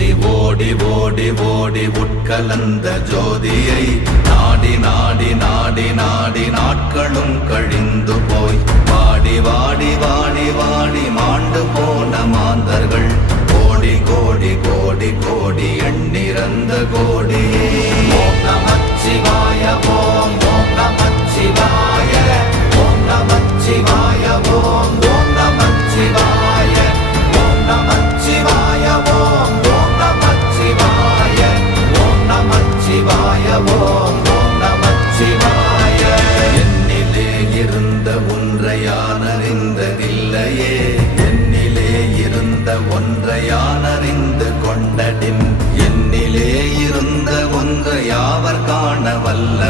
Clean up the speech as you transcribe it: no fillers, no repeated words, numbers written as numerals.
ஓடி ஓடி ஓடி ஓடி உட்கலந்த ஜோதியை நாடி நாடி நாடி நாடி நாட்களும் கழிந்து போய் வாடி வாடி வாடி வாடி மாண்டு போன மாந்தர்கள் கோடி கோடி கோடி கோடி எண்ணிறந்த கோடி. ஓம் நமச்சிவாய ஓம் ஓம் நமச்சிவாய ஓம் நமச்சிவாய ஓம் ஓம் நமச்சிவாய ஓம் நமச்சிவாய ஓம் ஓம் நமச்சிவாய ஓம் நமச்சிவாய ஓம் ஓம் நமச்சிவாய. என்னிலே இருந்த ஒன்றை யான் அறிந்ததில்லையே, என்னிலே இருந்த ஒன்றை யான் அறிந்து கொண்டடின், என்னிலே இருந்த ஒன்றை யாவர் காண வல்ல